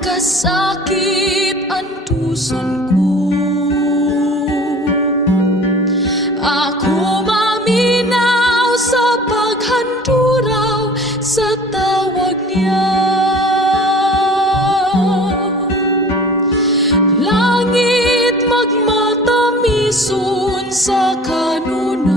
kasakit ang tuson ko. Ako maminaw sa paghanduraw sa tawag niya. Langit magmatamison sa kanunay,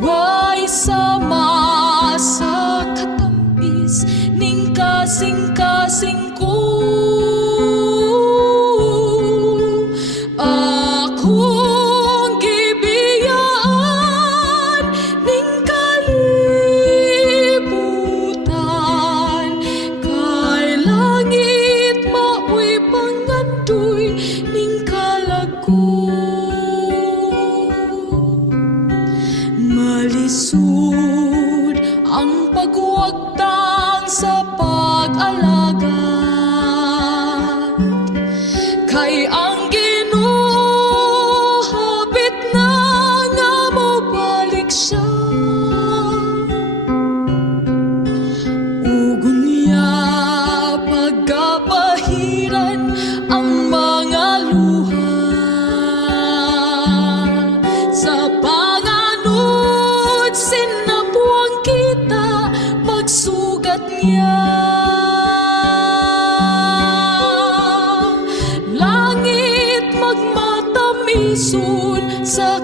way sama sa katampis ning kasing-kasing ko. Akong gibiyaan ning kalibutan, kay langit maoy pangandoy ning kalago. Malisud ang pagwagtang sa pag-alaga, kay ang Ginoo hapit na nga mobalik siya. Ugunya pagkapahiran ang mga luha sa panganod, sinabuang kita pagsugat niya. Langit magmatamison sa